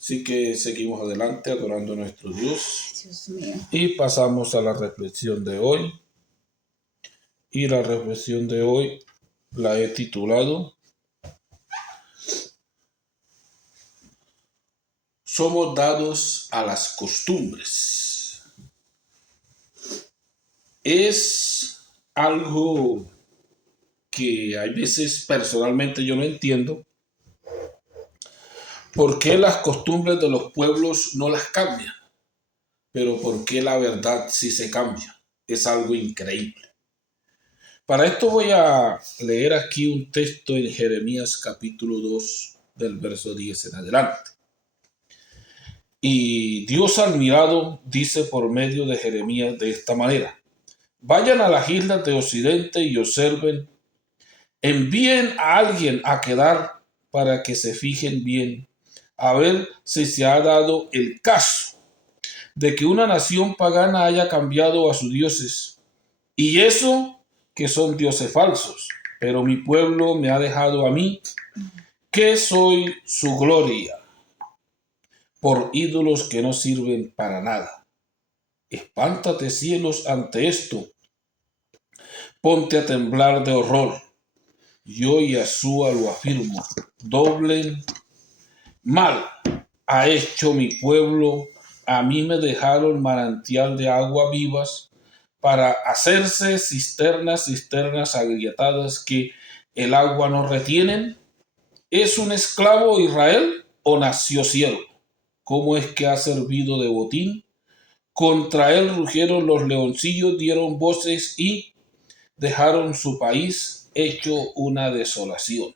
Así que seguimos adelante adorando a nuestro Dios. Dios mío. Y pasamos a la reflexión de hoy. Y la reflexión de hoy la he titulado Somos dados a las costumbres. Es algo que hay veces personalmente yo no entiendo. ¿Por qué las costumbres de los pueblos no las cambian? Pero ¿por qué la verdad sí se cambia? Es algo increíble. Para esto voy a leer aquí un texto en Jeremías capítulo 2 del verso 10 en adelante. Y Dios admirado dice por medio de Jeremías de esta manera: vayan a las islas de Occidente y observen, envíen a alguien a quedar para que se fijen bien, a ver si se ha dado el caso de que una nación pagana haya cambiado a sus dioses, y eso que son dioses falsos, pero mi pueblo me ha dejado a mí, que soy su gloria, por ídolos que no sirven para nada. Espántate, cielos, ante esto, ponte a temblar de horror. Yo, Yahshua, lo afirmo, doble mal ha hecho mi pueblo, a mí me dejaron manantial de agua vivas para hacerse cisternas agrietadas que el agua no retienen. ¿Es un esclavo Israel o nació siervo? ¿Cómo es que ha servido de botín? Contra él rugieron los leoncillos, dieron voces y dejaron su país hecho una desolación.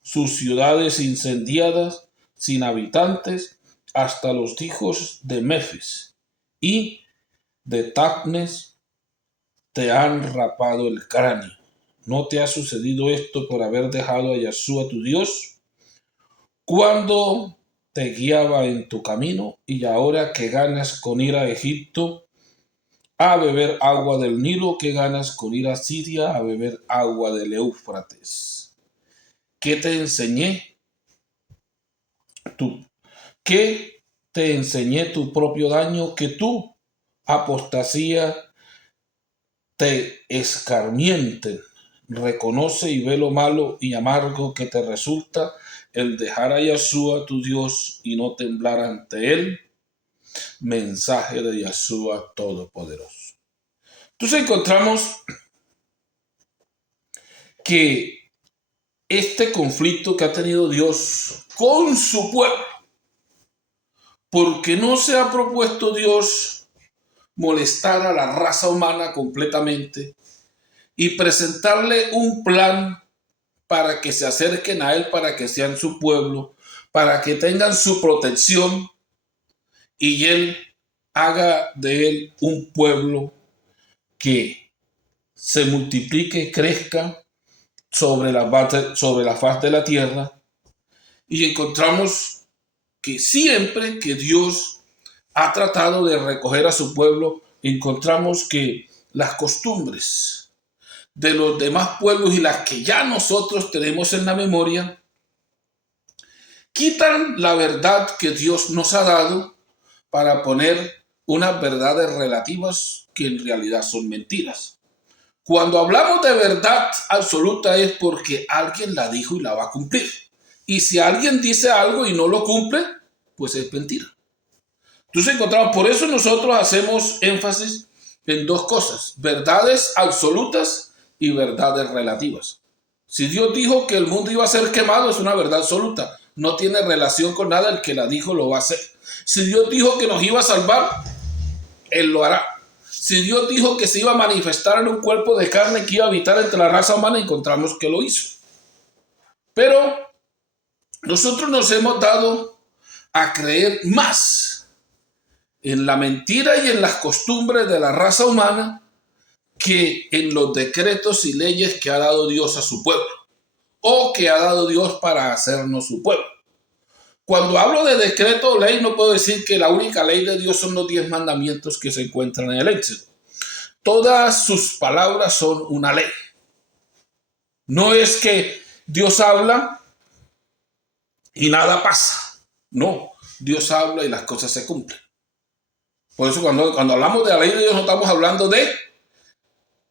Sus ciudades incendiadas, sin habitantes, hasta los hijos de Mefis y de Tapnes te han rapado el cráneo. ¿No te ha sucedido esto por haber dejado a Yahshua tu Dios cuando te guiaba en tu camino, y ahora que ganas con ir a Egipto a beber agua del Nilo, que ganas con ir a Siria a beber agua del Éufrates? ¿Qué te enseñé? ¿Qué te enseñé tu propio daño? Que tu apostasía te escarmienten. Reconoce y ve lo malo y amargo que te resulta el dejar a Yahshua tu Dios y no temblar ante él. Mensaje de Yahshua Todopoderoso. Entonces encontramos que este conflicto que ha tenido Dios con su pueblo, porque no se ha propuesto Dios molestar a la raza humana completamente y presentarle un plan para que se acerquen a él, para que sean su pueblo, para que tengan su protección y él haga de él un pueblo que se multiplique, crezca sobre la faz de la tierra. Y encontramos que siempre que Dios ha tratado de recoger a su pueblo, encontramos que las costumbres de los demás pueblos y las que ya nosotros tenemos en la memoria quitan la verdad que Dios nos ha dado para poner unas verdades relativas que en realidad son mentiras. Cuando hablamos de verdad absoluta es porque alguien la dijo y la va a cumplir. Y si alguien dice algo y no lo cumple, pues es mentira. Entonces encontramos, por eso nosotros hacemos énfasis en dos cosas: verdades absolutas y verdades relativas. Si Dios dijo que el mundo iba a ser quemado, es una verdad absoluta. No tiene relación con nada, el que la dijo lo va a hacer. Si Dios dijo que nos iba a salvar, Él lo hará. Si Dios dijo que se iba a manifestar en un cuerpo de carne que iba a habitar entre la raza humana, encontramos que lo hizo. Pero nosotros nos hemos dado a creer más en la mentira y en las costumbres de la raza humana que en los decretos y leyes que ha dado Dios a su pueblo, o que ha dado Dios para hacernos su pueblo. Cuando hablo de decreto o ley, no puedo decir que la única ley de Dios son los 10 mandamientos que se encuentran en el Éxodo. Todas sus palabras son una ley. No es que Dios habla y nada pasa. No, Dios habla y las cosas se cumplen. Por eso cuando hablamos de la ley de Dios no estamos hablando de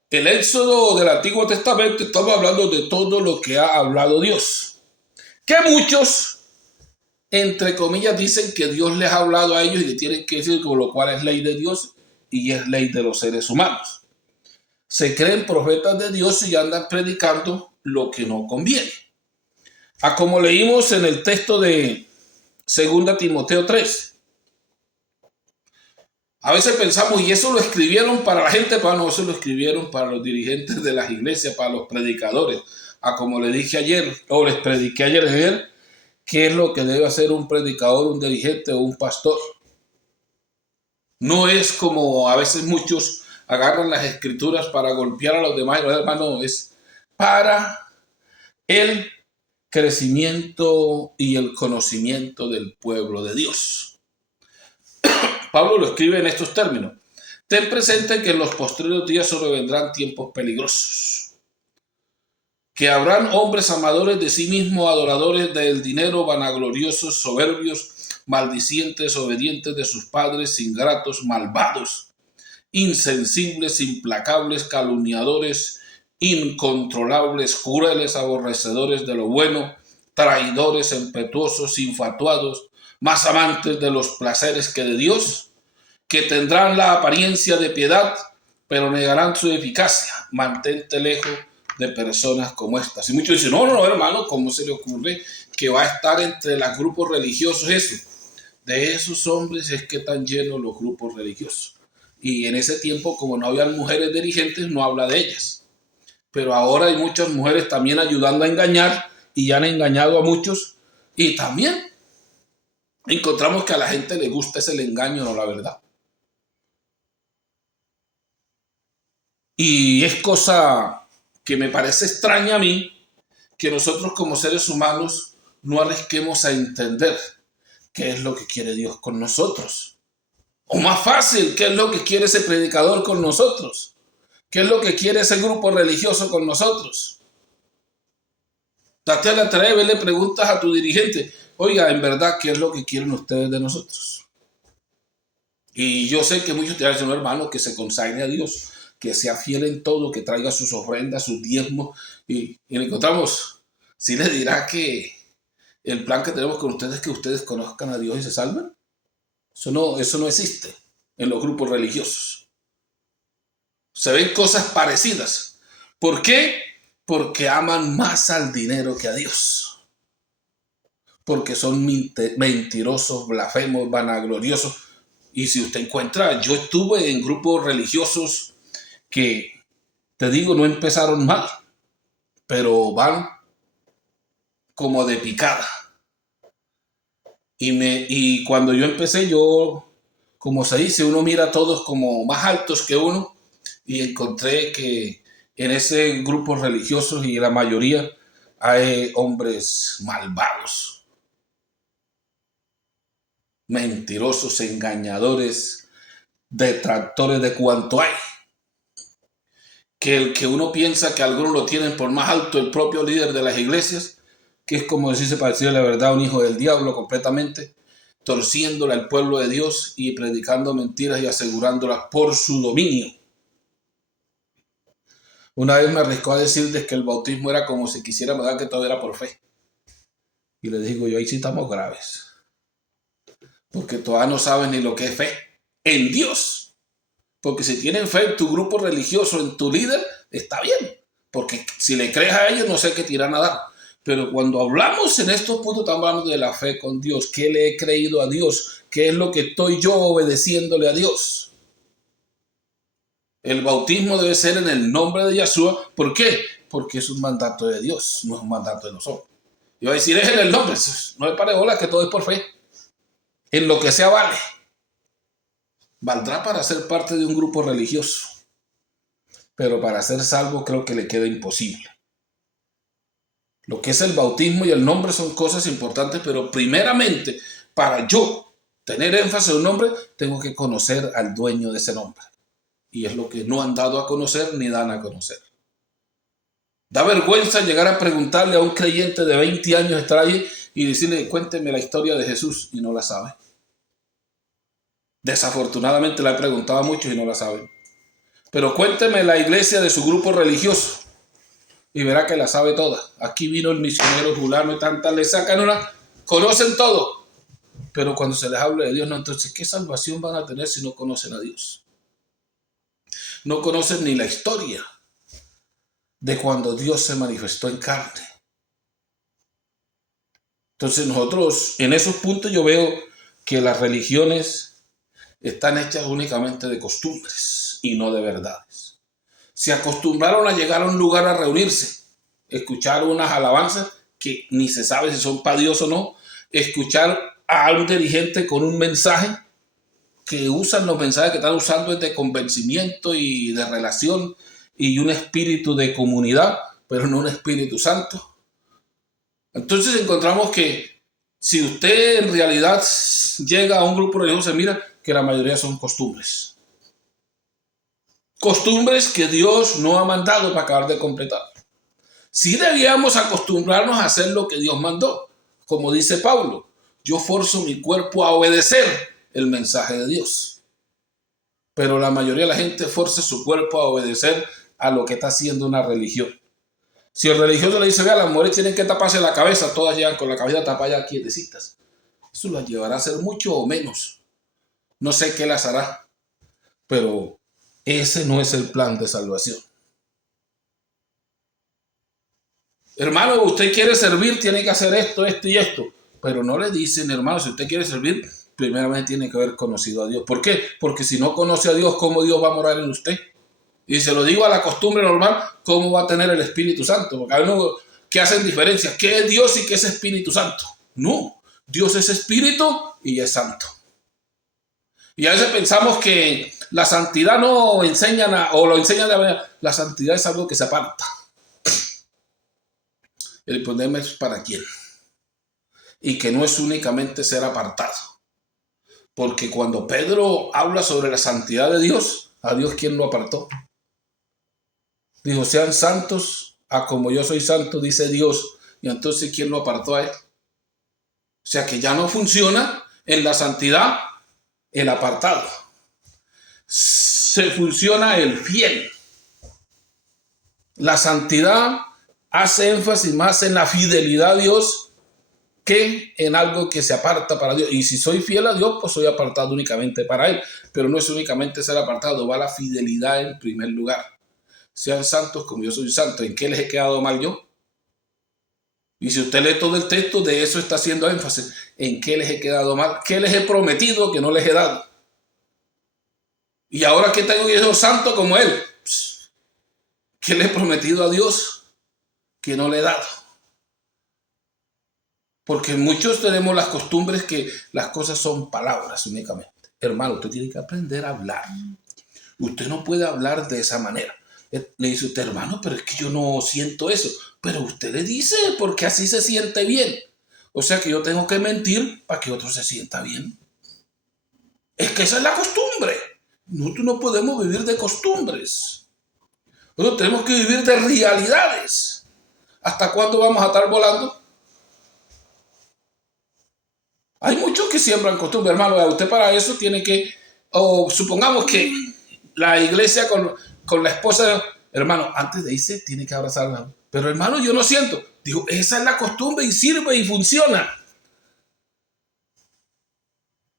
el éxodo del Antiguo Testamento, estamos hablando de todo lo que ha hablado Dios. Que muchos, entre comillas, dicen que Dios les ha hablado a ellos y que tienen que decir, con lo cual es ley de Dios y es ley de los seres humanos. Se creen profetas de Dios y andan predicando lo que no conviene. Como leímos en el texto de 2 Timoteo 3. A veces pensamos, y eso lo escribieron para la gente, pero no, eso lo escribieron para los dirigentes de las iglesias, para los predicadores. Como les dije ayer, o les prediqué ayer, ¿qué es lo que debe hacer un predicador, un dirigente o un pastor? No es como a veces muchos agarran las escrituras para golpear a los demás, hermano, es para el crecimiento y el conocimiento del pueblo de Dios. Pablo lo escribe en estos términos. Ten presente que en los postreros días sobrevendrán tiempos peligrosos, que habrán hombres amadores de sí mismos, adoradores del dinero, vanagloriosos, soberbios, maldicientes, obedientes de sus padres, ingratos, malvados, insensibles, implacables, calumniadores, incontrolables, crueles, aborrecedores de lo bueno, traidores, impetuosos, infatuados, más amantes de los placeres que de Dios, que tendrán la apariencia de piedad, pero negarán su eficacia. Mantente lejos de personas como estas. Y muchos dicen, no, hermano, ¿cómo se le ocurre que va a estar entre los grupos religiosos eso? De esos hombres es que están llenos los grupos religiosos. Y en ese tiempo, como no había mujeres dirigentes, no habla de ellas. Pero ahora hay muchas mujeres también ayudando a engañar y ya han engañado a muchos. Y también encontramos que a la gente le gusta ese engaño, no la verdad. Y es cosa que me parece extraña a mí que nosotros como seres humanos no arriesguemos a entender qué es lo que quiere Dios con nosotros. O más fácil, qué es lo que quiere ese predicador con nosotros. ¿Qué es lo que quiere ese grupo religioso con nosotros? Date a la tarea y le preguntas a tu dirigente, oiga, en verdad, ¿qué es lo que quieren ustedes de nosotros? Y yo sé que muchos te dicen, hermano, que se consagre a Dios, que sea fiel en todo, que traiga sus ofrendas, sus diezmos. Y encontramos, sí les dirá que el plan que tenemos con ustedes es que ustedes conozcan a Dios y se salven. Eso no existe en los grupos religiosos. Se ven cosas parecidas. ¿Por qué? Porque aman más al dinero que a Dios. Porque son mentirosos, blasfemos, vanagloriosos. Y si usted encuentra, yo estuve en grupos religiosos que, te digo, no empezaron mal, pero van como de picada. Y cuando yo empecé, como se dice, uno mira a todos como más altos que uno, y encontré que en ese grupo religiosos y la mayoría hay hombres malvados, mentirosos, engañadores, detractores de cuanto hay. Que el que uno piensa que algunos lo tienen por más alto, el propio líder de las iglesias, que es como decirse, para decirle la verdad, un hijo del diablo completamente, torciéndole al pueblo de Dios y predicando mentiras y asegurándolas por su dominio. Una vez me arriesgó a decirles que el bautismo era como si quisiéramos dar que todo era por fe. Y les digo yo, ahí sí estamos graves. Porque todavía no saben ni lo que es fe en Dios. Porque si tienen fe en tu grupo religioso, en tu líder, está bien. Porque si le crees a ellos, no sé qué te irán a dar. Pero cuando hablamos en estos puntos, estamos hablando de la fe con Dios. ¿Qué le he creído a Dios? ¿Qué es lo que estoy yo obedeciéndole a Dios? El bautismo debe ser en el nombre de Yeshua. ¿Por qué? Porque es un mandato de Dios, no es un mandato de nosotros. Y va a decir, es en el nombre. No le pare bola, que todo es por fe. En lo que sea vale. Valdrá para ser parte de un grupo religioso. Pero para ser salvo creo que le queda imposible. Lo que es el bautismo y el nombre son cosas importantes, pero primeramente, para yo tener énfasis en un nombre, tengo que conocer al dueño de ese nombre. Y es lo que no han dado a conocer ni dan a conocer. Da vergüenza llegar a preguntarle a un creyente de 20 años estar ahí y decirle, cuénteme la historia de Jesús, y no la sabe. Desafortunadamente la he preguntado a muchos y no la saben. Pero cuénteme la iglesia de su grupo religioso y verá que la sabe toda. Aquí vino el misionero fulano y tantas, le sacan una, conocen todo. Pero cuando se les habla de Dios, no, entonces, ¿qué salvación van a tener si no conocen a Dios? No conocen ni la historia de cuando Dios se manifestó en carne. Entonces nosotros, en esos puntos yo veo que las religiones están hechas únicamente de costumbres y no de verdades. Se acostumbraron a llegar a un lugar a reunirse, escuchar unas alabanzas que ni se sabe si son para Dios o no, escuchar a un dirigente con un mensaje que usan los mensajes que están usando es de convencimiento y de relación y un espíritu de comunidad, pero no un Espíritu Santo. Entonces encontramos que si usted en realidad llega a un grupo religioso, mira que la mayoría son costumbres. Costumbres que Dios no ha mandado para acabar de completar. Sí debíamos acostumbrarnos a hacer lo que Dios mandó. Como dice Pablo, yo forzo mi cuerpo a obedecer el mensaje de Dios. Pero la mayoría de la gente forza su cuerpo a obedecer a lo que está haciendo una religión. Si el religioso le dice, vea, las mujeres tienen que taparse la cabeza, todas llegan con la cabeza tapada quietecitas. Eso las llevará a hacer mucho o menos. No sé qué las hará, pero ese no es el plan de salvación. Hermano, usted quiere servir, tiene que hacer esto, esto y esto. Pero no le dicen, hermano, si usted quiere servir, primeramente tiene que haber conocido a Dios. ¿Por qué? Porque si no conoce a Dios, ¿cómo Dios va a morar en usted? Y se lo digo a la costumbre normal, ¿cómo va a tener el Espíritu Santo? Porque hay unos que hacen diferencia. ¿Qué es Dios y qué es Espíritu Santo? No, Dios es Espíritu y es Santo. Y a veces pensamos que la santidad no enseñan o lo enseñan de manera. La santidad es algo que se aparta. El problema es para quién. Y que no es únicamente ser apartado. Porque cuando Pedro habla sobre la santidad de Dios, ¿a Dios quién lo apartó? Dijo, sean santos a como yo soy santo, dice Dios. Y entonces, ¿quién lo apartó a él? O sea que ya no funciona en la santidad el apartado. Se funciona el fiel. La santidad hace énfasis más en la fidelidad a Dios que en algo que se aparta para Dios. Y si soy fiel a Dios, pues soy apartado únicamente para Él. Pero no es únicamente ser apartado, va la fidelidad en primer lugar. Sean santos como yo soy santo. ¿En qué les he quedado mal yo? Y si usted lee todo el texto, de eso está haciendo énfasis. ¿En qué les he quedado mal? ¿Qué les he prometido que no les he dado? Y ahora que tengo que ser santo como Él, ¿qué le he prometido a Dios que no le he dado? Porque muchos tenemos las costumbres que las cosas son palabras únicamente. Hermano, usted tiene que aprender a hablar. Usted no puede hablar de esa manera. Le dice usted, hermano, pero es que yo no siento eso. Pero usted le dice, porque así se siente bien. O sea que yo tengo que mentir para que otro se sienta bien. Es que esa es la costumbre. Nosotros no podemos vivir de costumbres. Nosotros tenemos que vivir de realidades. ¿Hasta cuándo vamos a estar volando? Hay muchos que siembran costumbre, hermano. Usted para eso tiene que, o supongamos que la iglesia con la esposa, hermano, antes de irse tiene que abrazarla. Pero hermano, yo no siento. Digo, esa es la costumbre y sirve y funciona.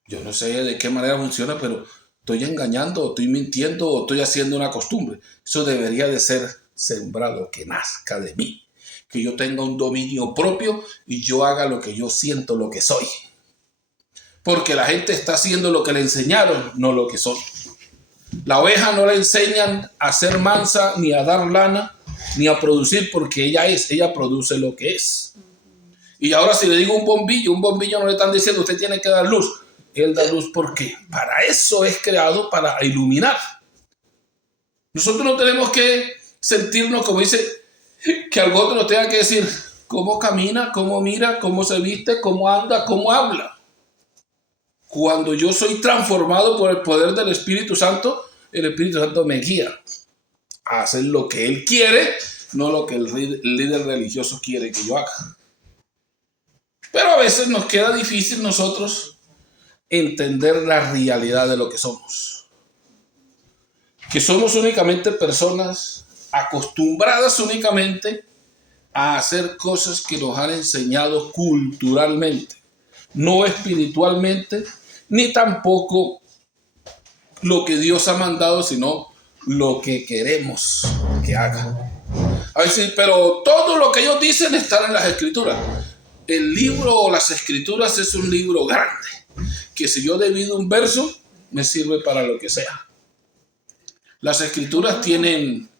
Yo no sé de qué manera funciona, pero estoy engañando, o estoy mintiendo, o estoy haciendo una costumbre. Eso debería de ser sembrado, que nazca de mí. Que yo tenga un dominio propio y yo haga lo que yo siento, lo que soy. Porque la gente está haciendo lo que le enseñaron, no lo que son. La oveja no le enseñan a ser mansa, ni a dar lana, ni a producir, porque ella produce lo que es. Y ahora si le digo un bombillo no le están diciendo usted tiene que dar luz. Él da luz porque para eso es creado, para iluminar. Nosotros no tenemos que sentirnos, como dice, que algo otro nos tenga que decir cómo camina, cómo mira, cómo se viste, cómo anda, cómo habla. Cuando yo soy transformado por el poder del Espíritu Santo, el Espíritu Santo me guía a hacer lo que Él quiere, no lo que el líder religioso quiere que yo haga. Pero a veces nos queda difícil nosotros entender la realidad de lo que somos. Que somos únicamente personas acostumbradas únicamente a hacer cosas que nos han enseñado culturalmente, no espiritualmente, ni tampoco lo que Dios ha mandado, sino lo que queremos que haga. A ver, pero todo lo que ellos dicen está en las Escrituras. El libro o las Escrituras es un libro grande, que si yo divido un verso, me sirve para lo que sea. Las Escrituras tienen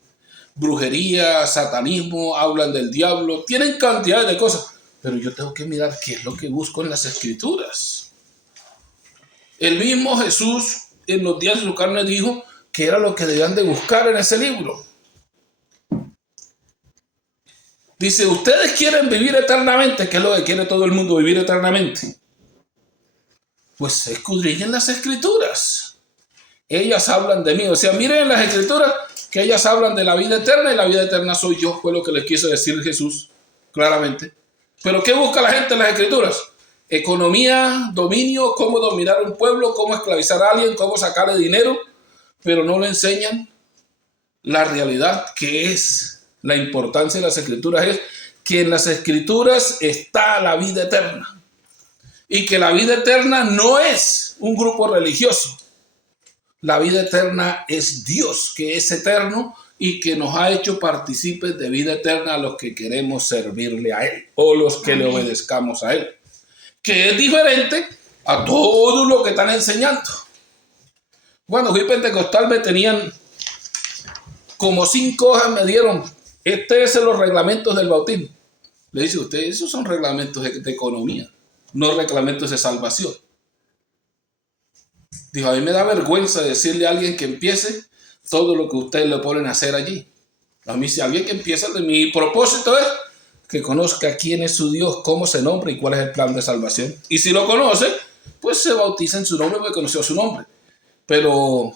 brujería, satanismo, hablan del diablo, tienen cantidad de cosas, pero yo tengo que mirar qué es lo que busco en las Escrituras. El mismo Jesús en los días de su carne dijo que era lo que debían de buscar en ese libro. Dice, ustedes quieren vivir eternamente, que es lo que quiere todo el mundo, vivir eternamente. Pues escudriñen las Escrituras. Ellas hablan de mí. O sea, miren en las Escrituras que ellas hablan de la vida eterna y la vida eterna soy yo. Fue lo que les quiso decir Jesús, claramente. Pero ¿qué busca la gente en las Escrituras? Economía, dominio, cómo dominar un pueblo, cómo esclavizar a alguien, cómo sacarle dinero. Pero no le enseñan la realidad que es. La importancia de las Escrituras es que en las Escrituras está la vida eterna. Y que la vida eterna no es un grupo religioso. La vida eterna es Dios, que es eterno y que nos ha hecho partícipes de vida eterna a los que queremos servirle a Él o los que le obedezcamos a Él. Que es diferente a todo lo que están enseñando. Cuando fui pentecostal me tenían como 5 hojas, me dieron. Este es los reglamentos del bautismo. Le dice usted, esos son reglamentos de economía, no reglamentos de salvación. Dijo, a mí me da vergüenza decirle a alguien que empiece todo lo que ustedes le ponen a hacer allí. A mí, si alguien que empieza, mi propósito es que conozca quién es su Dios, cómo se nombra y cuál es el plan de salvación. Y si lo conoce, pues se bautiza en su nombre porque conoció su nombre. Pero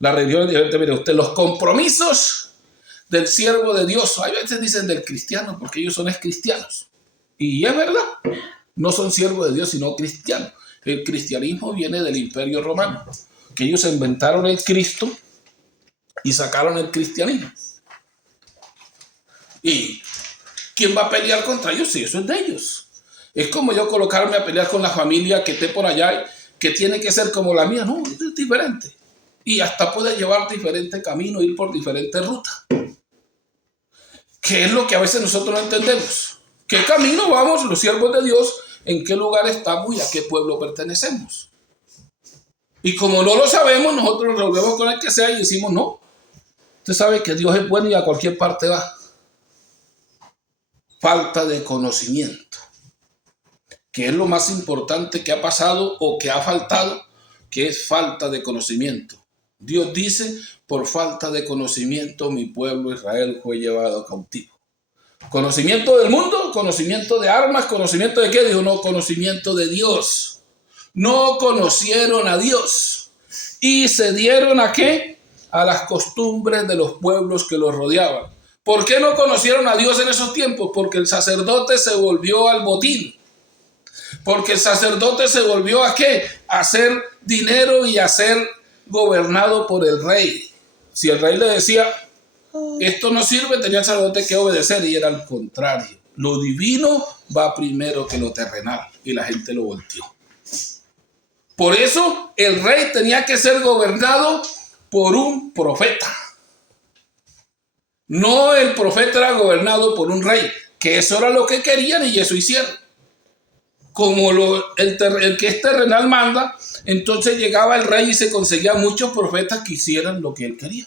la religión es diferente. Mire usted, los compromisos del siervo de Dios, hay veces dicen del cristiano, porque ellos son cristianos. Y es verdad, no son siervos de Dios, sino cristianos. El cristianismo viene del Imperio Romano, que ellos inventaron el Cristo y sacaron el cristianismo. ¿Y quién va a pelear contra ellos? Sí, eso es de ellos. Es como yo colocarme a pelear con la familia que esté por allá, que tiene que ser como la mía. No, es diferente. Y hasta puede llevar diferente camino, ir por diferentes rutas. ¿Qué es lo que a veces nosotros no entendemos? ¿Qué camino vamos los siervos de Dios? ¿En qué lugar estamos y a qué pueblo pertenecemos? Y como no lo sabemos, nosotros nos volvemos con el que sea y decimos no. Usted sabe que Dios es bueno y a cualquier parte va. Falta de conocimiento. ¿Qué es lo más importante que ha pasado o que ha faltado? Que es falta de conocimiento. Dios dice, por falta de conocimiento mi pueblo Israel fue llevado cautivo. Conocimiento del mundo, conocimiento de armas, conocimiento de qué, dijo, no, conocimiento de Dios. No conocieron a Dios y se dieron a qué, a las costumbres de los pueblos que los rodeaban. ¿Por qué no conocieron a Dios en esos tiempos? Porque el sacerdote se volvió al botín. Porque el sacerdote se volvió a qué, a hacer dinero y a ser gobernado por el rey. Si el rey le decía, esto no sirve, tenía el sacerdote que obedecer, y era al contrario. Lo divino va primero que lo terrenal, y la gente lo volteó. Por eso el rey tenía que ser gobernado por un profeta. No el profeta era gobernado por un rey, que eso era lo que querían y eso hicieron. Como el que es terrenal manda, entonces llegaba el rey y se conseguía muchos profetas que hicieran lo que él quería.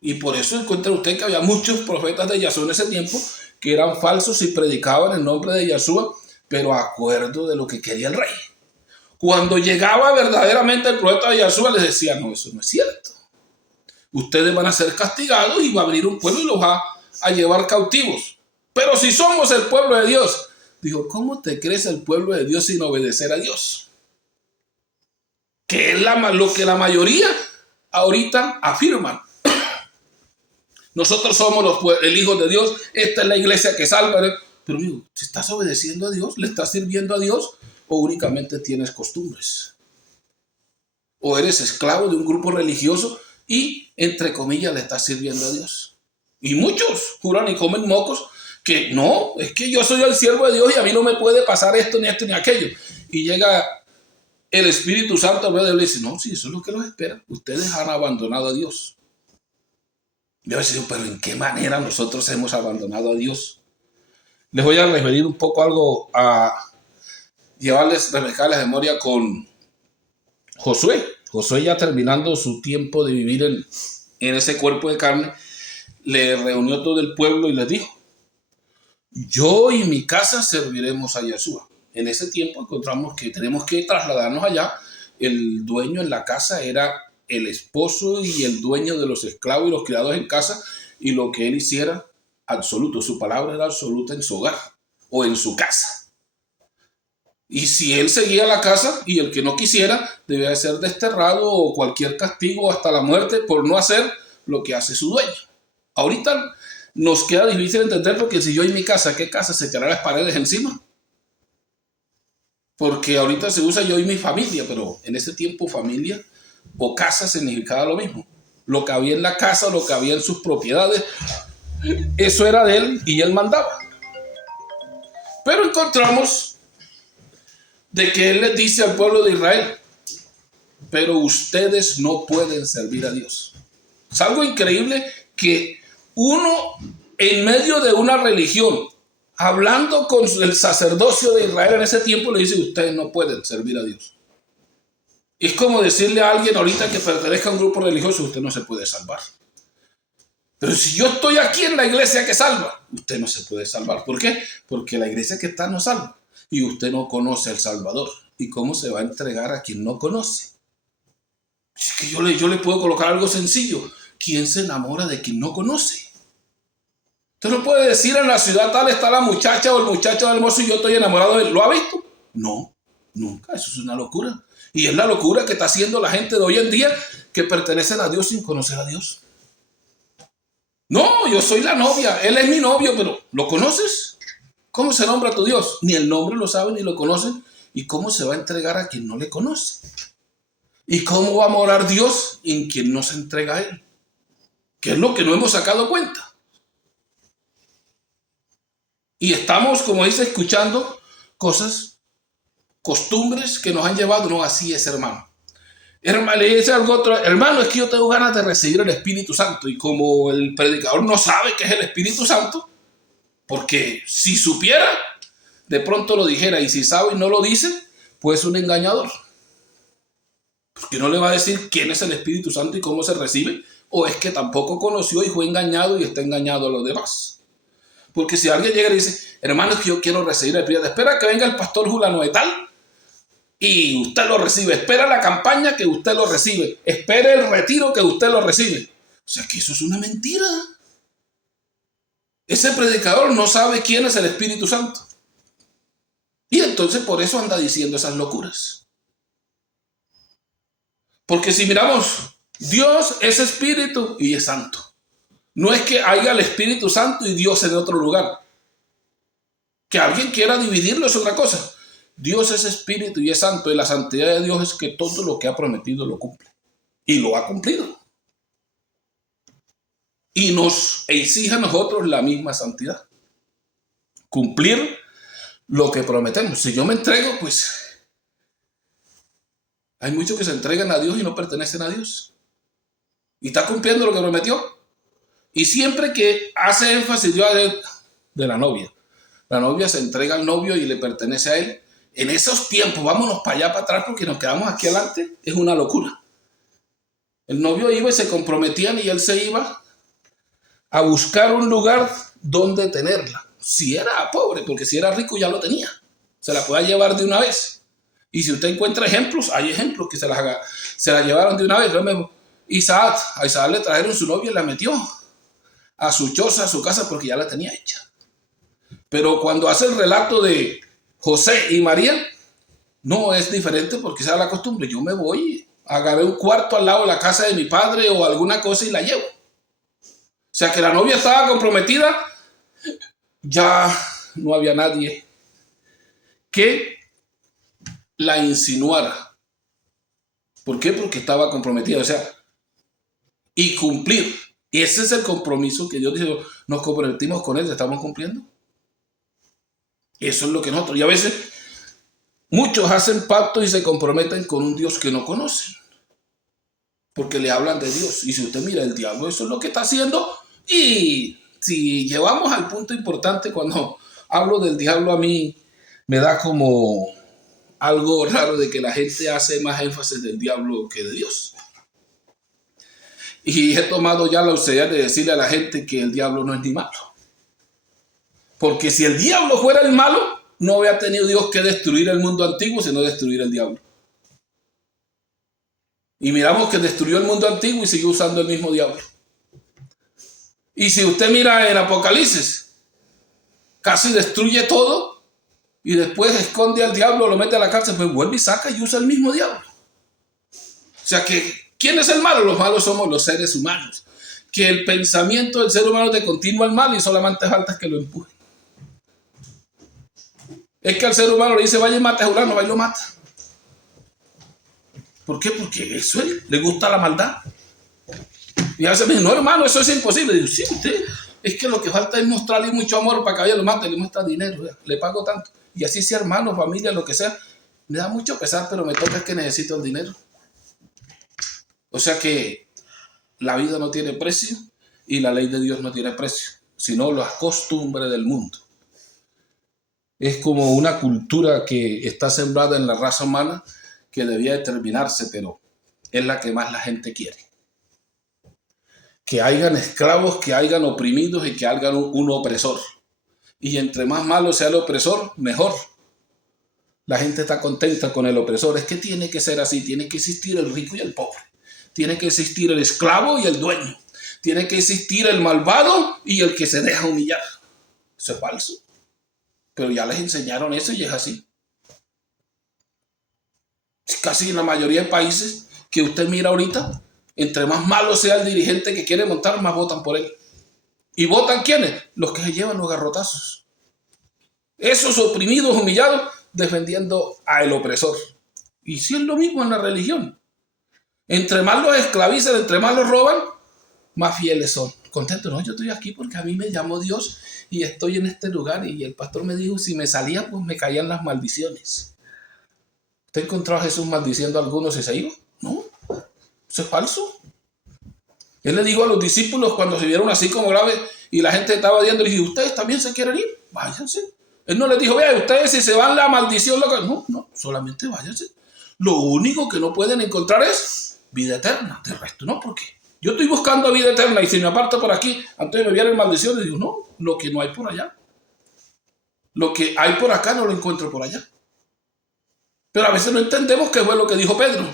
Y por eso encuentra usted que había muchos profetas de Yahshua en ese tiempo que eran falsos y predicaban el nombre de Yahshua, pero a acuerdo de lo que quería el rey. Cuando llegaba verdaderamente el profeta de Yahshua, les decía, no, eso no es cierto. Ustedes van a ser castigados y va a venir un pueblo y los va a llevar cautivos. Pero si somos el pueblo de Dios, digo, ¿cómo te crees el pueblo de Dios sin obedecer a Dios? Que es lo que la mayoría ahorita afirman. Nosotros somos el Hijo de Dios, esta es la iglesia que salva. Pero amigo, ¿te estás obedeciendo a Dios? ¿Le estás sirviendo a Dios? ¿O únicamente tienes costumbres? ¿O eres esclavo de un grupo religioso y, entre comillas, le estás sirviendo a Dios? Y muchos juran y comen mocos que no, es que yo soy el siervo de Dios y a mí no me puede pasar esto, ni esto, ni aquello. Y llega el Espíritu Santo a ver y dice, no, sí, eso es lo que los espera. Ustedes han abandonado a Dios. Yo decía, pero ¿en qué manera nosotros hemos abandonado a Dios? Les voy a referir un poco algo a refrescar la memoria con Josué. Josué, ya terminando su tiempo de vivir en ese cuerpo de carne, le reunió todo el pueblo y les dijo, yo y mi casa serviremos a Yeshua. En ese tiempo encontramos que tenemos que trasladarnos allá. El dueño en la casa era el esposo y el dueño de los esclavos y los criados en casa, y lo que él hiciera, absoluto, su palabra era absoluta en su hogar o en su casa. Y si él seguía la casa y el que no quisiera debía ser desterrado o cualquier castigo hasta la muerte por no hacer lo que hace su dueño. Ahorita nos queda difícil entender porque si yo en mi casa, ¿qué casa se echará las paredes encima? Porque ahorita se usa yo y mi familia, pero en ese tiempo familia o casa significaba lo mismo. Lo que había en la casa, lo que había en sus propiedades, eso era de él y él mandaba. Pero encontramos de que él les dice al pueblo de Israel, pero ustedes no pueden servir a Dios. Es algo increíble que uno en medio de una religión, hablando con el sacerdocio de Israel en ese tiempo, le dice, ustedes no pueden servir a Dios. Es como decirle a alguien ahorita que pertenezca a un grupo religioso, usted no se puede salvar. Pero si yo estoy aquí en la iglesia que salva, usted no se puede salvar. ¿Por qué? Porque la iglesia que está no salva. Y usted no conoce al Salvador. ¿Y cómo se va a entregar a quien no conoce? Es que yo le puedo colocar algo sencillo. ¿Quién se enamora de quien no conoce? Usted no puede decir en la ciudad tal está la muchacha o el muchacho hermoso y yo estoy enamorado de él. ¿Lo ha visto? No, nunca. Eso es una locura. Y es la locura que está haciendo la gente de hoy en día que pertenecen a Dios sin conocer a Dios. No, yo soy la novia, él es mi novio, pero ¿lo conoces? ¿Cómo se nombra tu Dios? Ni el nombre lo sabe ni lo conoce. ¿Y cómo se va a entregar a quien no le conoce? ¿Y cómo va a morar Dios en quien no se entrega a él? Que es lo que no hemos sacado cuenta. Y estamos, como dice, escuchando cosas, costumbres que nos han llevado. No, así es, hermano. Le dice algo otro, hermano, es que yo tengo ganas de recibir el Espíritu Santo. Y como el predicador no sabe qué es el Espíritu Santo, porque si supiera, de pronto lo dijera. Y si sabe y no lo dice, pues es un engañador. Porque no le va a decir quién es el Espíritu Santo y cómo se recibe. O es que tampoco conoció y fue engañado y está engañado a los demás. Porque si alguien llega y dice, hermano, es que yo quiero recibir el Espíritu, espera que venga el pastor Julano de tal y usted lo recibe. Espera la campaña que usted lo recibe. Espere el retiro que usted lo recibe. O sea que eso es una mentira. Ese predicador no sabe quién es el Espíritu Santo. Y entonces por eso anda diciendo esas locuras. Porque si miramos, Dios es Espíritu y es Santo. No es que haya el Espíritu Santo y Dios en otro lugar. Que alguien quiera dividirlo es otra cosa. Dios es Espíritu y es Santo, y la santidad de Dios es que todo lo que ha prometido lo cumple. Y lo ha cumplido. Y nos exige a nosotros la misma santidad. Cumplir lo que prometemos. Si yo me entrego, pues hay muchos que se entregan a Dios y no pertenecen a Dios. Y está cumpliendo lo que prometió. Y siempre que hace énfasis Dios de la novia. La novia se entrega al novio y le pertenece a él. En esos tiempos, vámonos para allá, para atrás, porque nos quedamos aquí adelante, es una locura. El novio iba y se comprometían y él se iba a buscar un lugar donde tenerla. Si era pobre, porque si era rico ya lo tenía. Se la podía llevar de una vez. Y si usted encuentra ejemplos, hay ejemplos que se la llevaron de una vez. A Isaac le trajeron su novia y la metió a su choza, a su casa, porque ya la tenía hecha. Pero cuando hace el relato de José y María, no es diferente porque esa es la costumbre. Yo me voy, agarré un cuarto al lado de la casa de mi padre o alguna cosa y la llevo. O sea que la novia estaba comprometida, ya no había nadie que la insinuara. ¿Por qué? Porque estaba comprometida. O sea, y cumplir. Y ese es el compromiso que Dios dice, nos comprometimos con Él, ¿estamos cumpliendo? Eso es lo que nosotros, y a veces muchos hacen pactos y se comprometen con un Dios que no conocen, porque le hablan de Dios. Y si usted mira, el diablo eso es lo que está haciendo. Y si llevamos al punto importante, cuando hablo del diablo, a mí me da como algo raro de que la gente hace más énfasis del diablo que de Dios. Y he tomado ya la austeridad de decirle a la gente que el diablo no es ni malo. Porque si el diablo fuera el malo, no había tenido Dios que destruir el mundo antiguo, sino destruir el diablo. Y miramos que destruyó el mundo antiguo y sigue usando el mismo diablo. Y si usted mira en Apocalipsis, casi destruye todo y después esconde al diablo, lo mete a la cárcel, pues vuelve y saca y usa el mismo diablo. O sea que, ¿quién es el malo? Los malos somos los seres humanos. Que el pensamiento del ser humano es de continuo al mal y solamente falta que lo empuje. Es que al ser humano le dice, vaya y mate a Julano, va y lo mata. ¿Por qué? Porque eso le gusta la maldad. Y a veces me dicen, no hermano, eso es imposible. Digo, sí, usted, es que lo que falta es mostrarle mucho amor para que vaya y lo mate, le muestra dinero, le pago tanto. Y así sea hermano, familia, lo que sea. Me da mucho pesar, pero me toca, es que necesito el dinero. O sea que la vida no tiene precio y la ley de Dios no tiene precio, sino las costumbres del mundo. Es como una cultura que está sembrada en la raza humana que debía determinarse, pero es la que más la gente quiere. Que hayan esclavos, que hayan oprimidos y que hayan un opresor. Y entre más malo sea el opresor, mejor. La gente está contenta con el opresor. Es que tiene que ser así, tiene que existir el rico y el pobre. Tiene que existir el esclavo y el dueño. Tiene que existir el malvado y el que se deja humillar. Eso es falso. Pero ya les enseñaron eso y es así. Casi en la mayoría de países que usted mira ahorita, entre más malo sea el dirigente que quiere montar, más votan por él. ¿Y votan quiénes? Los que se llevan los garrotazos. Esos oprimidos, humillados, defendiendo al opresor. Y sí es lo mismo en la religión. Entre más los esclavizan, entre más los roban, más fieles son. Contento, no, yo estoy aquí porque a mí me llamó Dios y estoy en este lugar. Y el pastor me dijo, si me salía, pues me caían las maldiciones. ¿Usted encontró a Jesús maldiciendo a algunos y se iba? No, eso es falso. Él le dijo a los discípulos cuando se vieron así como graves y la gente estaba viendo, le dijo, ¿ustedes también se quieren ir? Váyanse. Él no les dijo, vea, ustedes si se van la maldición, no, solamente váyanse. Lo único que no pueden encontrar es vida eterna. De resto no, porque yo estoy buscando vida eterna y si me aparto por aquí, antes me vienen maldiciones, le digo, no, lo que no hay por allá. Lo que hay por acá no lo encuentro por allá. Pero a veces no entendemos qué fue lo que dijo Pedro.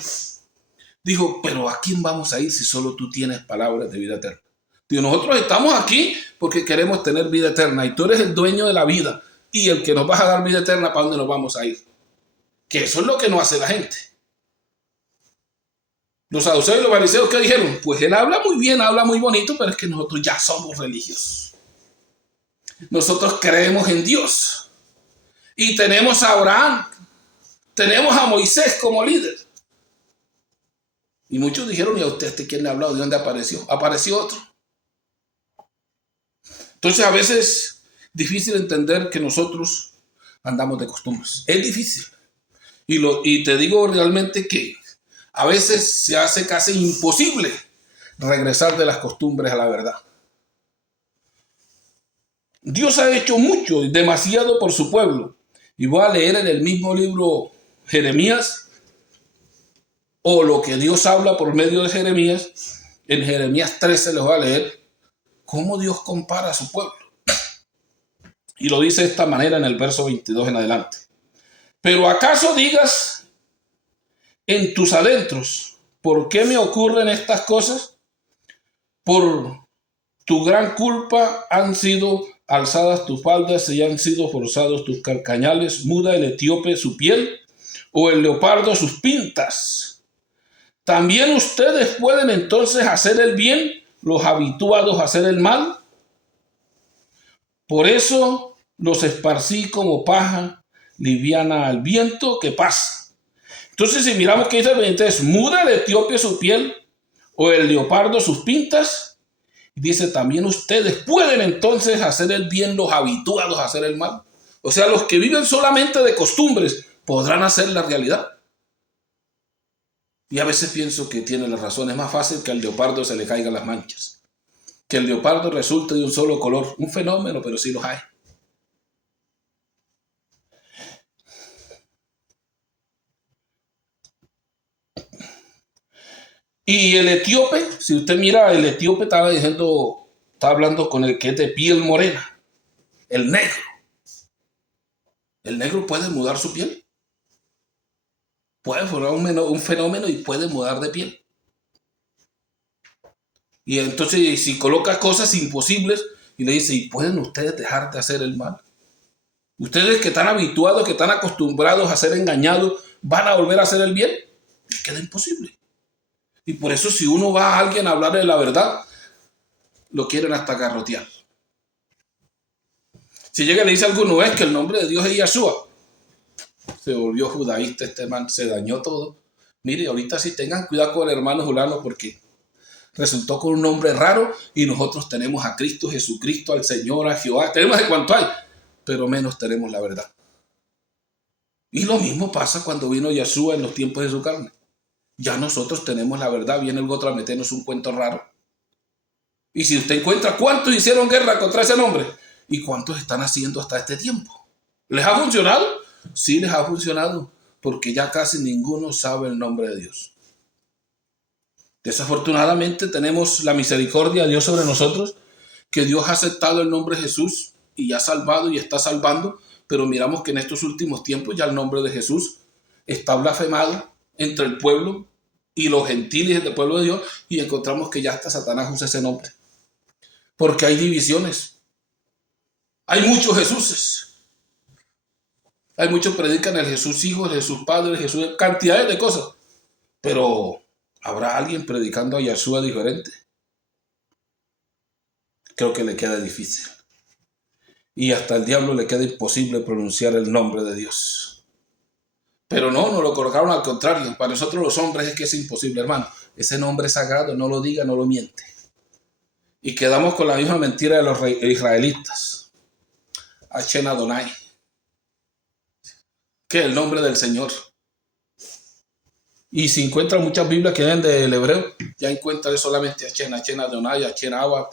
Dijo, pero ¿a quién vamos a ir si solo tú tienes palabras de vida eterna? Digo, nosotros estamos aquí porque queremos tener vida eterna y tú eres el dueño de la vida y el que nos vas a dar vida eterna, ¿para dónde nos vamos a ir? Que eso es lo que no hace la gente. Los saduceos y los fariseos, ¿qué dijeron? Pues él habla muy bien, habla muy bonito, pero es que nosotros ya somos religiosos. Nosotros creemos en Dios y tenemos a Abraham, tenemos a Moisés como líder. Y muchos dijeron, ¿y a usted quién le ha hablado? ¿De dónde apareció? Apareció otro. Entonces a veces es difícil entender que nosotros andamos de costumbres. Es difícil. Y te digo realmente que a veces se hace casi imposible regresar de las costumbres a la verdad. Dios ha hecho mucho, demasiado por su pueblo. Y voy a leer en el mismo libro Jeremías, o lo que Dios habla por medio de Jeremías. En Jeremías 13 les voy a leer cómo Dios compara a su pueblo. Y lo dice de esta manera en el verso 22 en adelante. Pero ¿acaso digas en tus adentros, ¿por qué me ocurren estas cosas? Por tu gran culpa han sido alzadas tus faldas y han sido forzados tus carcañales, muda el etíope su piel, o el leopardo sus pintas. También ustedes pueden entonces hacer el bien, los habituados a hacer el mal. Por eso los esparcí como paja liviana al viento que pasa. Entonces, si miramos que dice el 23, muda el etíope su piel o el leopardo sus pintas. Dice, también ustedes pueden entonces hacer el bien los habituados a hacer el mal. O sea, los que viven solamente de costumbres podrán hacer la realidad. Y a veces pienso que tiene la razón. Es más fácil que al leopardo se le caigan las manchas. Que el leopardo resulte de un solo color. Un fenómeno, pero sí los hay. Y el etíope, si usted mira, el etíope estaba hablando con el que es de piel morena, el negro. El negro puede mudar su piel, puede formar un fenómeno y puede mudar de piel. Y entonces, si coloca cosas imposibles y le dice, ¿y pueden ustedes dejar de hacer el mal? Ustedes que están habituados, que están acostumbrados a ser engañados, ¿van a volver a hacer el bien? Queda imposible. Y por eso, si uno va a alguien a hablarle de la verdad, lo quieren hasta garrotear. Si llega y le dice a alguno, es que el nombre de Dios es Yeshua, se volvió judaísta este man, se dañó todo. Mire, ahorita sí tengan cuidado con el hermano Julano porque resultó con un nombre raro y nosotros tenemos a Cristo, Jesucristo, al Señor, a Jehová, tenemos de cuanto hay, pero menos tenemos la verdad. Y lo mismo pasa cuando vino Yeshua en los tiempos de su carne. Ya nosotros tenemos la verdad, viene el otro a meternos un cuento raro. Y si usted encuentra cuántos hicieron guerra contra ese nombre y cuántos están haciendo hasta este tiempo, ¿les ha funcionado? Sí, les ha funcionado, porque ya casi ninguno sabe el nombre de Dios. Desafortunadamente tenemos la misericordia de Dios sobre nosotros, que Dios ha aceptado el nombre de Jesús y ha salvado y está salvando, pero miramos que en estos últimos tiempos ya el nombre de Jesús está blasfemado entre el pueblo y los gentiles del pueblo de Dios, y encontramos que ya hasta Satanás usa ese nombre. Porque hay divisiones. Hay muchos Jesuses. Hay muchos que predican el Jesús Hijo, el Jesús Padre, el Jesús, cantidades de cosas. Pero ¿habrá alguien predicando a Yeshua diferente? Creo que le queda difícil. Y hasta el diablo le queda imposible pronunciar el nombre de Dios. Pero no lo colocaron al contrario. Para nosotros los hombres es que es imposible, hermano. Ese nombre es sagrado, no lo diga, no lo miente. Y quedamos con la misma mentira de los israelitas. Hashem Adonai, que es el nombre del Señor. Y si encuentran muchas Biblias que vienen del hebreo, ya encuentran solamente Hashem Adonai, Hashem Abad,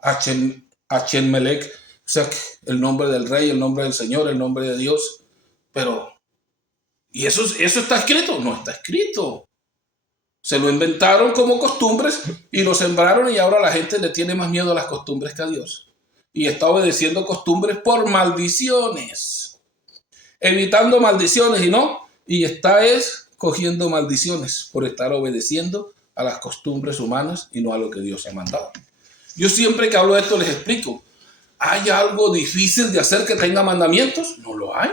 Hashem Melech, o sea, el nombre del Rey, el nombre del Señor, el nombre de Dios. Pero, ¿y eso está escrito? No está escrito. Se lo inventaron como costumbres y lo sembraron, y ahora la gente le tiene más miedo a las costumbres que a Dios. Y está obedeciendo costumbres por maldiciones. Evitando maldiciones y está cogiendo maldiciones por estar obedeciendo a las costumbres humanas y no a lo que Dios ha mandado. Yo siempre que hablo de esto les explico. ¿Hay algo difícil de hacer que tenga mandamientos? No lo hay.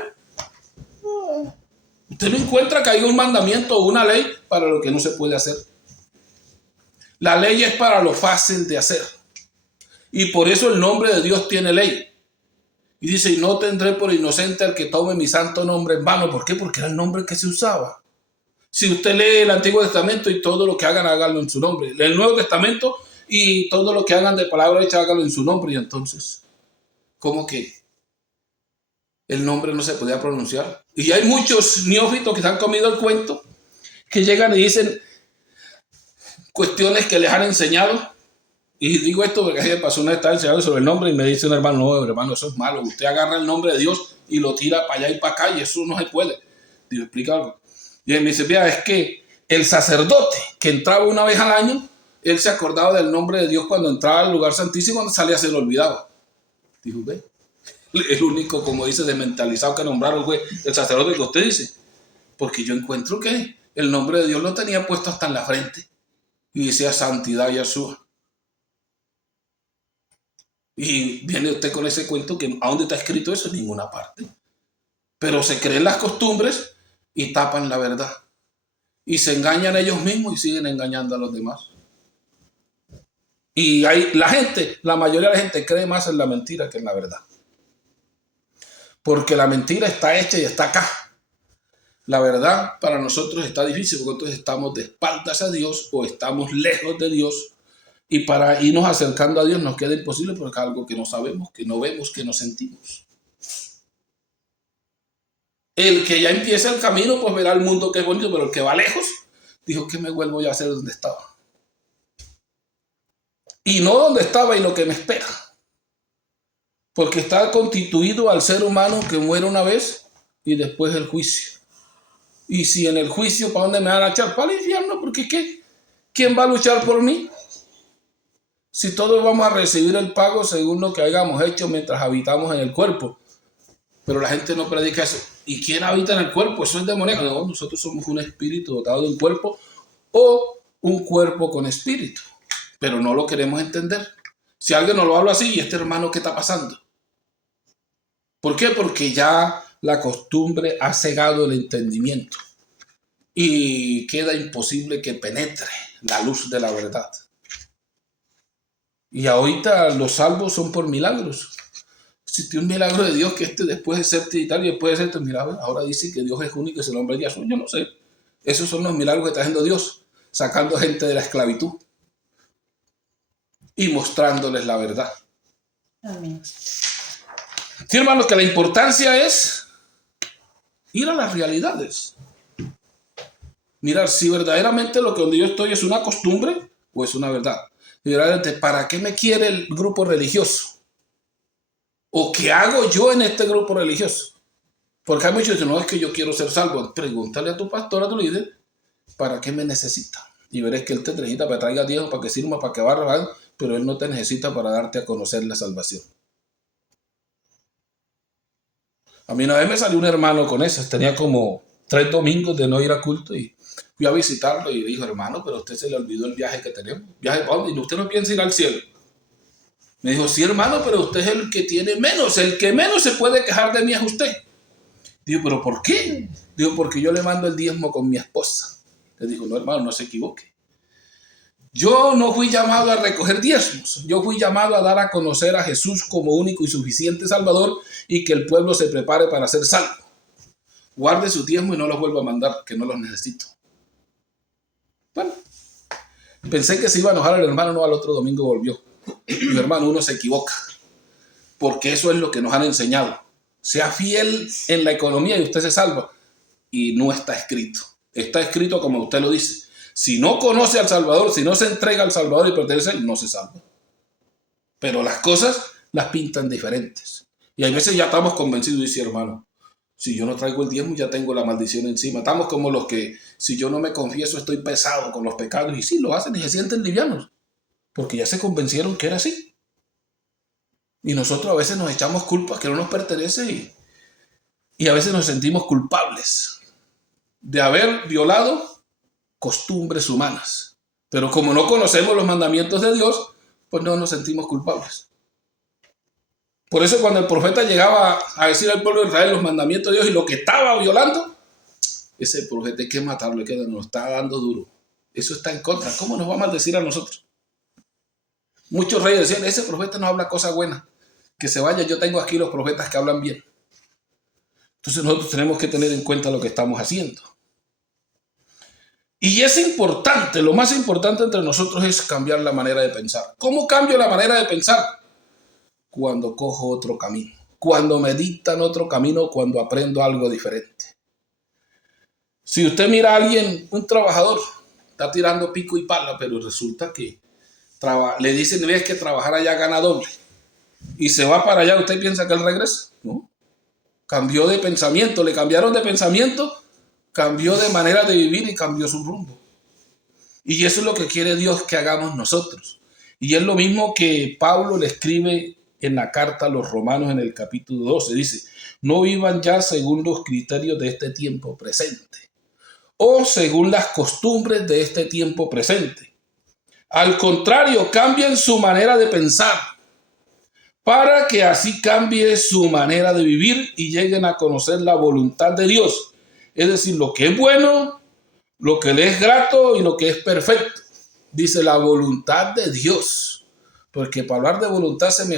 Usted no encuentra que hay un mandamiento o una ley para lo que no se puede hacer. La ley es para lo fácil de hacer. Y por eso el nombre de Dios tiene ley. Y dice, y no tendré por inocente al que tome mi santo nombre en vano. ¿Por qué? Porque era el nombre que se usaba. Si usted lee el Antiguo Testamento y todo lo que hagan, háganlo en su nombre. Lee el Nuevo Testamento y todo lo que hagan de palabra hecha, háganlo en su nombre. Y entonces, ¿cómo que el nombre no se podía pronunciar? Y hay muchos neófitos que se han comido el cuento, que llegan y dicen cuestiones que les han enseñado. Y digo esto porque ayer pasó una vez, estaba enseñando sobre el nombre y me dice un hermano, no, hermano, eso es malo. Usted agarra el nombre de Dios y lo tira para allá y para acá y eso no se puede. Digo, explica algo. Y él me dice, mira, es que el sacerdote que entraba una vez al año, él se acordaba del nombre de Dios cuando entraba al lugar santísimo, cuando salía se lo olvidaba. Dijo, ve, el único, como dice, desmentalizado que nombraron fue el sacerdote que usted dice. Porque yo encuentro que el nombre de Dios lo tenía puesto hasta en la frente y decía santidad Yeshua. Y viene usted con ese cuento que ¿a dónde está escrito eso? En ninguna parte. Pero se creen las costumbres y tapan la verdad. Y se engañan ellos mismos y siguen engañando a los demás. Y la mayoría de la gente cree más en la mentira que en la verdad. Porque la mentira está hecha y está acá. La verdad para nosotros está difícil porque entonces estamos de espaldas a Dios o estamos lejos de Dios. Y para irnos acercando a Dios nos queda imposible porque es algo que no sabemos, que no vemos, que no sentimos. El que ya empieza el camino pues verá el mundo que es bonito, pero el que va lejos dijo que me vuelvo ya a hacer donde estaba. Y no donde estaba y lo que me espera. Porque está constituido al ser humano que muere una vez y después el juicio. Y si en el juicio, ¿para dónde me van a echar? Para el infierno, porque ¿qué? ¿Quién va a luchar por mí? Si todos vamos a recibir el pago según lo que hayamos hecho mientras habitamos en el cuerpo. Pero la gente no predica eso. ¿Y quién habita en el cuerpo? Eso es demoníaco. No, nosotros somos un espíritu dotado de un cuerpo o un cuerpo con espíritu. Pero no lo queremos entender. Si alguien nos lo habla así, ¿y este hermano qué está pasando? ¿Por qué? Porque ya la costumbre ha cegado el entendimiento y queda imposible que penetre la luz de la verdad. Y ahorita los salvos son por milagros. Existe un milagro de Dios que después de ser trinitario y después de ser milagro, ahora dice que Dios es único y es el hombre de Dios. Yo no sé. Esos son los milagros que está haciendo Dios, sacando gente de la esclavitud y mostrándoles la verdad. Amén. Sí, hermanos, que la importancia es ir a las realidades. Mirar si verdaderamente lo que donde yo estoy es una costumbre o es una verdad. Y verdaderamente, ¿para qué me quiere el grupo religioso? ¿O qué hago yo en este grupo religioso? Porque hay muchos que dicen, no, es que yo quiero ser salvo. Pregúntale a tu pastor, a tu líder, ¿para qué me necesita? Y verás que él te necesita para que traiga diezmo, para que sirva, para que barra, pero él no te necesita para darte a conocer la salvación. A mí una vez me salió un hermano con eso, tenía como 3 domingos de no ir a culto y fui a visitarlo y dijo, hermano, pero a usted se le olvidó el viaje que tenemos. ¿Viaje para dónde? Y usted no piensa ir al cielo. Me dijo, sí, hermano, pero usted es el que tiene menos, el que menos se puede quejar de mí es usted. Digo, ¿pero por qué? Digo, porque yo le mando el diezmo con mi esposa. Le dijo, no, hermano, no se equivoque. Yo no fui llamado a recoger diezmos, yo fui llamado a dar a conocer a Jesús como único y suficiente Salvador y que el pueblo se prepare para ser salvo. Guarde su diezmo y no los vuelva a mandar, que no los necesito. Bueno, pensé que se iba a enojar el hermano, no, al otro domingo volvió. Mi hermano, uno se equivoca, porque eso es lo que nos han enseñado. Sea fiel en la economía y usted se salva. Y no está escrito. Está escrito como usted lo dice. Si no conoce al Salvador, si no se entrega al Salvador y pertenece a él, no se salva. Pero las cosas las pintan diferentes. Y a veces ya estamos convencidos, dice hermano, si yo no traigo el diezmo ya tengo la maldición encima. Estamos como los que, si yo no me confieso, estoy pesado con los pecados. Y sí, lo hacen y se sienten livianos. Porque ya se convencieron que era así. Y nosotros a veces nos echamos culpas que no nos pertenece y a veces nos sentimos culpables de haber violado costumbres humanas. Pero como no conocemos los mandamientos de Dios, pues no nos sentimos culpables. Por eso cuando el profeta llegaba a decir al pueblo de Israel los mandamientos de Dios y lo que estaba violando, ese profeta hay que matarlo, hay que nos está dando duro. Eso está en contra. ¿Cómo nos va a maldecir a nosotros? Muchos reyes decían, ese profeta no habla cosa buena. Que se vaya, yo tengo aquí los profetas que hablan bien. Entonces nosotros tenemos que tener en cuenta lo que estamos haciendo. Y es importante, lo más importante entre nosotros es cambiar la manera de pensar. ¿Cómo cambio la manera de pensar? Cuando cojo otro camino, cuando medito en otro camino, cuando aprendo algo diferente. Si usted mira a alguien, un trabajador, está tirando pico y pala, pero resulta que le dicen, ves que trabajar allá gana doble. Y se va para allá, ¿usted piensa que él regresa? No. Cambió de pensamiento, le cambiaron de pensamiento, cambió de manera de vivir y cambió su rumbo. Y eso es lo que quiere Dios que hagamos nosotros. Y es lo mismo que Pablo le escribe en la carta a los romanos en el capítulo 12. Dice, no vivan ya según los criterios de este tiempo presente o según las costumbres de este tiempo presente. Al contrario, cambien su manera de pensar para que así cambie su manera de vivir y lleguen a conocer la voluntad de Dios. Es decir, lo que es bueno, lo que le es grato y lo que es perfecto. Dice la voluntad de Dios. Porque para hablar de voluntad se me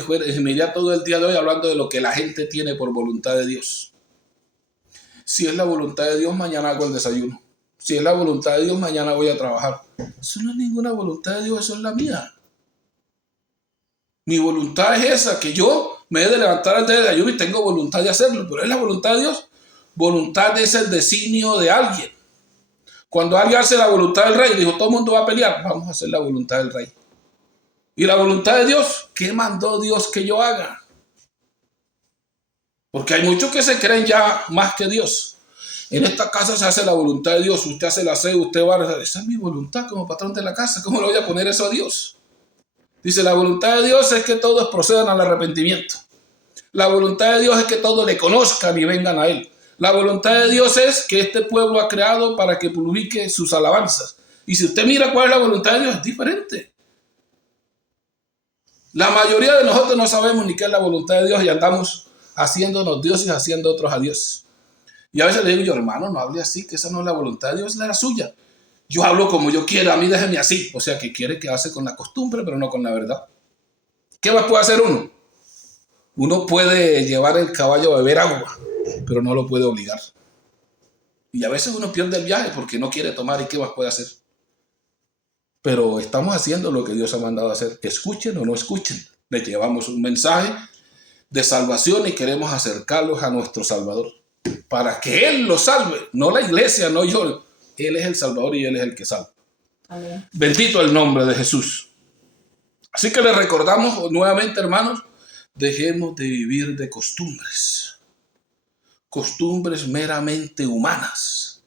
iría todo el día de hoy hablando de lo que la gente tiene por voluntad de Dios. Si es la voluntad de Dios, mañana hago el desayuno. Si es la voluntad de Dios, mañana voy a trabajar. Eso no es ninguna voluntad de Dios, eso es la mía. Mi voluntad es esa, que yo me he de levantar al día de ayuno y tengo voluntad de hacerlo, pero es la voluntad de Dios. Voluntad es el designio de alguien. Cuando alguien hace la voluntad del rey, dijo, todo el mundo va a pelear, vamos a hacer la voluntad del rey. Y la voluntad de Dios, ¿qué mandó Dios que yo haga? Porque hay muchos que se creen ya más que Dios. En esta casa se hace la voluntad de Dios, usted hace el aseo, usted va a... Esa es mi voluntad como patrón de la casa, ¿cómo le voy a poner eso a Dios? Dice, la voluntad de Dios es que todos procedan al arrepentimiento. La voluntad de Dios es que todos le conozcan y vengan a Él. La voluntad de Dios es que este pueblo ha creado para que publique sus alabanzas. Y si usted mira cuál es la voluntad de Dios, es diferente. La mayoría de nosotros no sabemos ni qué es la voluntad de Dios y andamos haciéndonos dioses, haciendo otros a Dios. Y a veces le digo yo, hermano, no hable así, que esa no es la voluntad de Dios, es la suya. Yo hablo como yo quiero, a mí déjeme así. O sea, que quiere quedarse con la costumbre, pero no con la verdad. ¿Qué más puede hacer uno? Uno puede llevar el caballo a beber agua, pero no lo puede obligar. Y a veces uno pierde el viaje porque no quiere tomar, ¿y qué más puede hacer? Pero estamos haciendo lo que Dios ha mandado a hacer. Escuchen o no escuchen. Le llevamos un mensaje de salvación y queremos acercarlos a nuestro Salvador para que Él los salve. No la iglesia, no yo. Él es el Salvador y Él es el que salva. Amén. Bendito el nombre de Jesús. Así que les recordamos nuevamente, hermanos, dejemos de vivir de costumbres. Costumbres meramente humanas,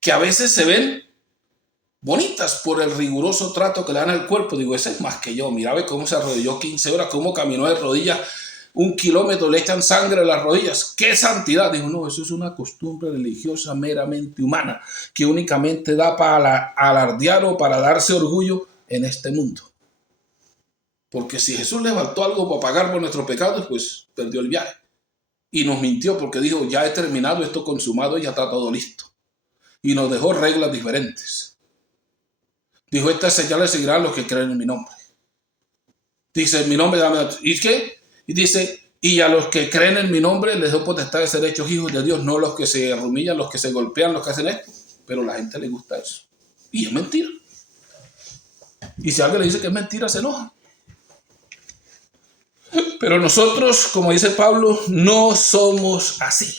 que a veces se ven bonitas por el riguroso trato que le dan al cuerpo. Digo, ese es más que yo. Mira, ve cómo se arrodilló 15 horas, cómo caminó de rodillas 1 kilómetro, le echan sangre a las rodillas. ¡Qué santidad! Digo, no, eso es una costumbre religiosa meramente humana, que únicamente da para alardear o para darse orgullo en este mundo. Porque si Jesús levantó algo para pagar por nuestros pecados, pues perdió el viaje. Y nos mintió porque dijo, ya he terminado esto consumado y ya está todo listo. Y nos dejó reglas diferentes. Dijo, estas señales seguirán los que creen en mi nombre. Dice, en mi nombre, ¿y qué? Y dice, y a los que creen en mi nombre les doy potestad de ser hechos hijos de Dios, no los que se arrumillan, los que se golpean, los que hacen esto. Pero a la gente le gusta eso. Y es mentira. Y si alguien le dice que es mentira, se enoja. Pero nosotros, como dice Pablo, no somos así.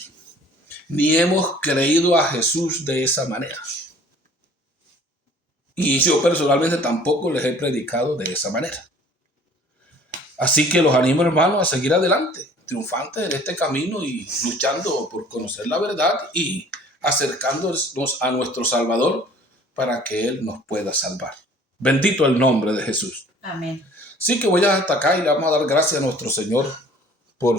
Ni hemos creído a Jesús de esa manera. Y yo personalmente tampoco les he predicado de esa manera. Así que los animo, hermanos, a seguir adelante, triunfantes en este camino y luchando por conocer la verdad y acercándonos a nuestro Salvador para que Él nos pueda salvar. Bendito el nombre de Jesús. Amén. Así que voy hasta acá y le vamos a dar gracias a nuestro Señor por